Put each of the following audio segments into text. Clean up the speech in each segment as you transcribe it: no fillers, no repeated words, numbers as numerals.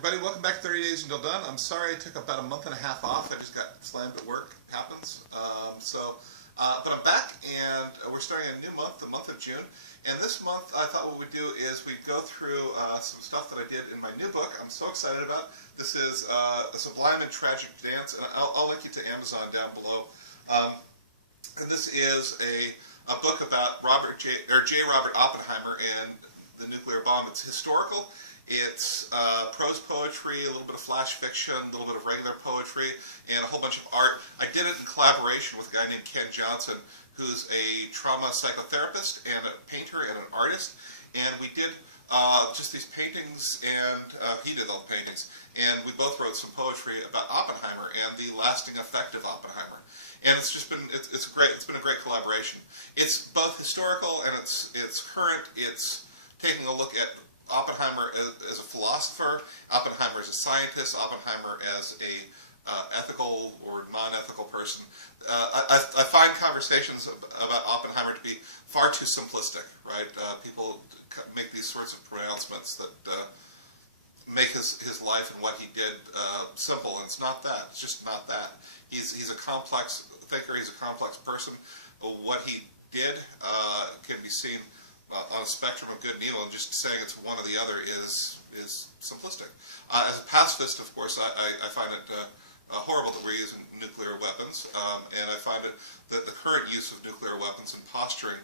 everybody, welcome back to 30 Days Until Done. I'm sorry I took about a month and a half off. I just got slammed at work. It happens. But I'm back, and we're starting a new month, the month of June. And this month, I thought what we'd do is we'd go through some stuff that I did in my new book. I'm so excited about. This is A Sublime and Tragic Dance, and I'll link you to Amazon down below. And this is a book about J. Robert Oppenheimer and the nuclear bomb. It's historical. It's prose poetry, a little bit of flash fiction, a little bit of regular poetry, and a whole bunch of art. I did it in collaboration with a guy named Ken Johnson, who's a trauma psychotherapist and a painter and an artist. And we did just these paintings, and he did all the paintings. And we both wrote some poetry about Oppenheimer and the lasting effect of Oppenheimer. And it's just been, it's great. It's been a great collaboration. It's both historical and it's current. It's taking a look at Oppenheimer as a philosopher, Oppenheimer as a scientist, Oppenheimer as a ethical or non-ethical person. I find conversations about Oppenheimer to be far too simplistic, right? People make these sorts of pronouncements that make his life and what he did simple, and it's not that. It's just not that. He's a complex thinker. He's a complex person. What he did can be seen on a spectrum of good and evil, and just saying it's one or the other is simplistic. As a pacifist, of course, I find it horrible that we're using nuclear weapons, and I find it that the current use of nuclear weapons and posturing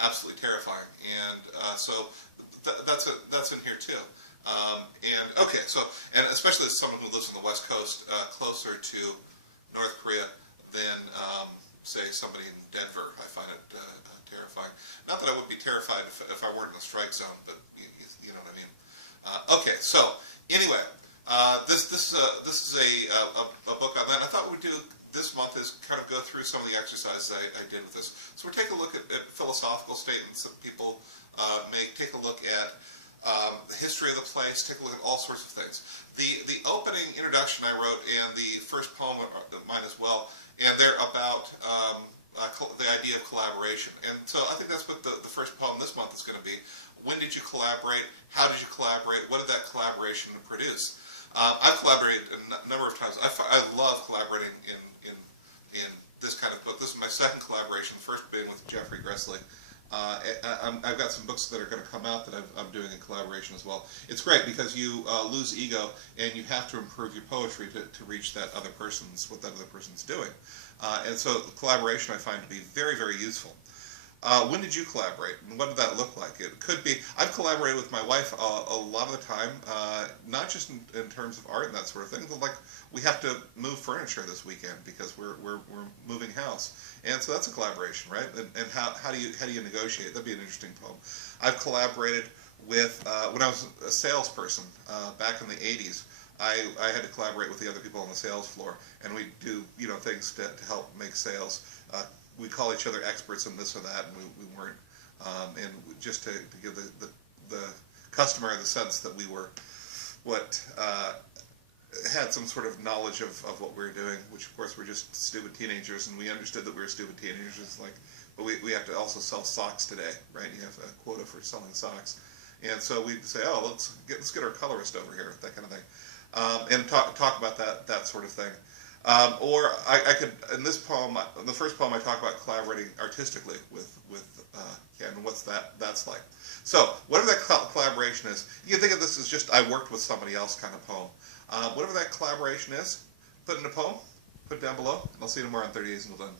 absolutely terrifying. And so that's in here too. And especially as someone who lives on the West Coast, closer to North Korea than say somebody in Denver, I find it terrifying. Not that I would be terrified if I weren't in the strike zone, but you know what I mean. So anyway, this is a book on that. I thought what we'd do this month is kind of go through some of the exercises I did with this. So we're taking a look at philosophical statements that people make. Take a look at the history of the place. Take a look at all sorts of things. The opening introduction I wrote and the first poem of mine as well, and they're about the idea of collaboration. And so I think that's what the first poem this month is going to be. When did you collaborate? How did you collaborate? What did that collaboration produce? I've collaborated a number of times. I love collaborating in this kind of book. This is my second collaboration, the first being with Jeffrey Gressley. I've got some books that are going to come out that I'm doing in collaboration as well. It's great because you lose ego and you have to improve your poetry to reach what that other person's doing. And so collaboration I find to be very, very useful. When did you collaborate, and what did that look like? It could be, I've collaborated with my wife a lot of the time, not just in terms of art and that sort of thing, but like we have to move furniture this weekend because we're moving house, and so that's a collaboration, right? And how do you negotiate? That'd be an interesting poem. I've collaborated with when I was a salesperson back in the 80s. I had to collaborate with the other people on the sales floor, and we do things to help make sales. We call each other experts in this or that, and we weren't. And just to give the customer the sense that we were had some sort of knowledge of what we were doing, which of course we're just stupid teenagers, and we understood that we were stupid teenagers. But we have to also sell socks today, right? You have a quota for selling socks, and so we'd say, oh, let's get our colorist over here, that kind of thing, and talk about that sort of thing. Or I could, in this poem, in the first poem, I talk about collaborating artistically with Ken, and what's that's like. So whatever that collaboration is, you can think of this as just I worked with somebody else kind of poem. Whatever that collaboration is, put in a poem, put it down below, and I'll see you tomorrow on 30 Days Until Done.